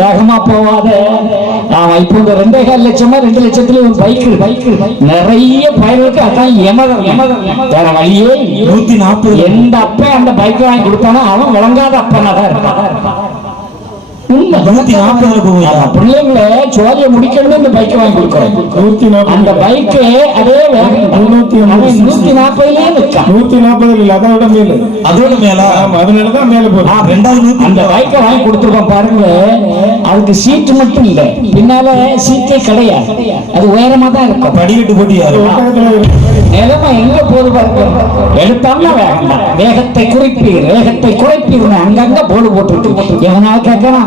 வேகமா போவாத ஆமா இப்போ இந்த ரெண்டே கால் லட்சமா ரெண்டு லட்சத்துல ஒரு பைக் பைக் நிறைய பயனுக்கு அதான் எமதம் எமதம் வேற வழியே. நூத்தி நாற்பது எந்த அப்பன் அந்த பைக் வாங்கி கொடுத்தானோ அவன் விளங்காத அப்பனா தான் இருப்பான். நூத்தி நாற்பதுல போகுது பிள்ளைங்களை சோழிய முடிக்கணும் இந்த பைக் வாங்கி கொடுக்குறோம். நூத்தி நாற்பது. அந்த பைக்கு அதே அவன் நூத்தி நாற்பதுலயே நிற்கான். நூத்தி நாற்பது இல்ல அதை விட மேல. அதோட மேல? அதனாலதான் மேல போகுது ஆ, ரெண்டாவது நூத்தி அந்த பைக்கை வாங்கி கொடுத்துருக்கோம் பாருங்க. அதுக்கு சீட்டு மட்டும் இல்ல. பின்னால சீட்டே கிடையாது அது உயரமா தான் இருக்கும். படிக்கட்டு போட்டு நிலைமை எங்க போது பாருங்க. எடுத்தாலும். வேகத்தை குறைப்பீர் வேகத்தை குறைப்பீர் அங்கங்க போடு போட்டு போட்டு எவனால் கேட்கலாம்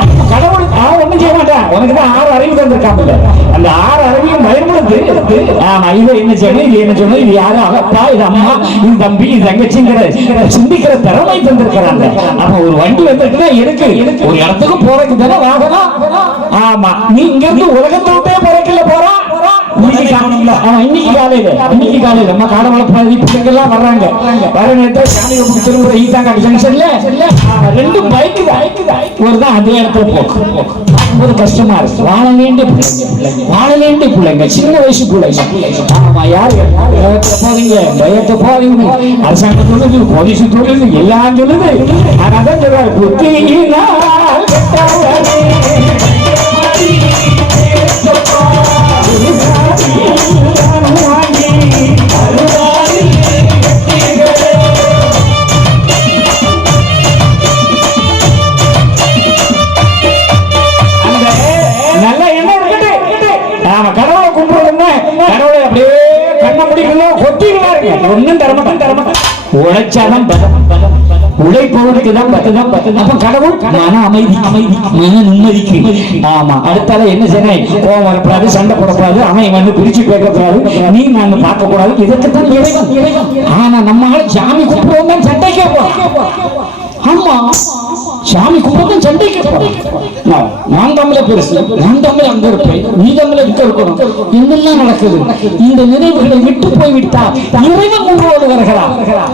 உனக்கு தான் ஆறு அறிவு தந்திருக்காங்க அந்த ஆறு அறிவையும் பயன்படுத்து ஆமா இது என்ன செய்யணும் இது என்ன சொன்ன இது யாரும் அகப்பா இது அம்மா இது தம்பி இது தங்கச்சிங்கிற சிந்திக்கிற திறமை தந்திருக்கிறாங்க. அப்ப ஒரு வண்டி வந்திருக்குன்னா இருக்கு ஒரு இடத்துக்கு போறதுக்கு தானே வாகனம். ஆமா நீ இங்க இருந்து உலகத்தோட விட்டே போறதுக்குள்ள போறா இன்னைக்கு காணும்ல ஆமா இன்னைக்கு காலையில இன்னைக்கு காலையில நம்ம காடமலை பகுதி பிள்ளைங்கெல்லாம் வர்றாங்க? வர நேரத்தில் சாமி திரும்ப ஈத்தாங்காடு ஜங்ஷன்ல ஆமா, ரெண்டு பைக்கு ஒரு தான் அதே இடத்துல போக்கு ஒரு கஷ்டமா இருக்கு. வாழ வேண்டிய பிள்ளைங்க வாழ வேண்டிய பிள்ளைங்க சின்ன வயசு பிள்ளைங்க. ஆமா யாரு பயத்தை போவீங்க பயத்தை போவீங்க. அரசாங்கம் சொல்லுது போலீஸ் சொல்லுது எல்லாம் சொல்லுது. அதான் சொல்றாரு புத்தியினால் கண்ணை மூடிக்கணும், கொத்திக்கலாம் இருக்கு. ஒண்ணும் தரமாட்டேன், தரமாட்டேன். உழைச்சாதான் பலம், பலம், பலம். உழைப்பவனுக்கு தான் பத்துதான் பத்து அப்ப கடவுள் மன அமைதி அமைதி மன நிம்மதிக்கு. ஆமா. அடுத்தால என்ன செய்யணும் கோவம் வரக்கூடாது சண்டை போடக்கூடாது அவன் வந்து பிரிச்சு பேசக்கூடாது. நீ நாங்க பார்க்க கூடாது இதற்குத்தான் இறைவன். ஆனா நம்ம ஆளு சாமி கும்பிடுவோம் தான் சண்டைக்கே போறோம். ஆமா. சாமி கும்பிட்டு சண்டைக்கு நான் தமிழ பெருசு நான் தமிழ் அங்க இருப்பேன். நீ தமிழ இருக்க இருக்கணும். என்னெல்லாம் நடக்குது? இந்த நினைவுகளை விட்டு போய்விட்டா இறைவன் உங்களோடு வருகிறார்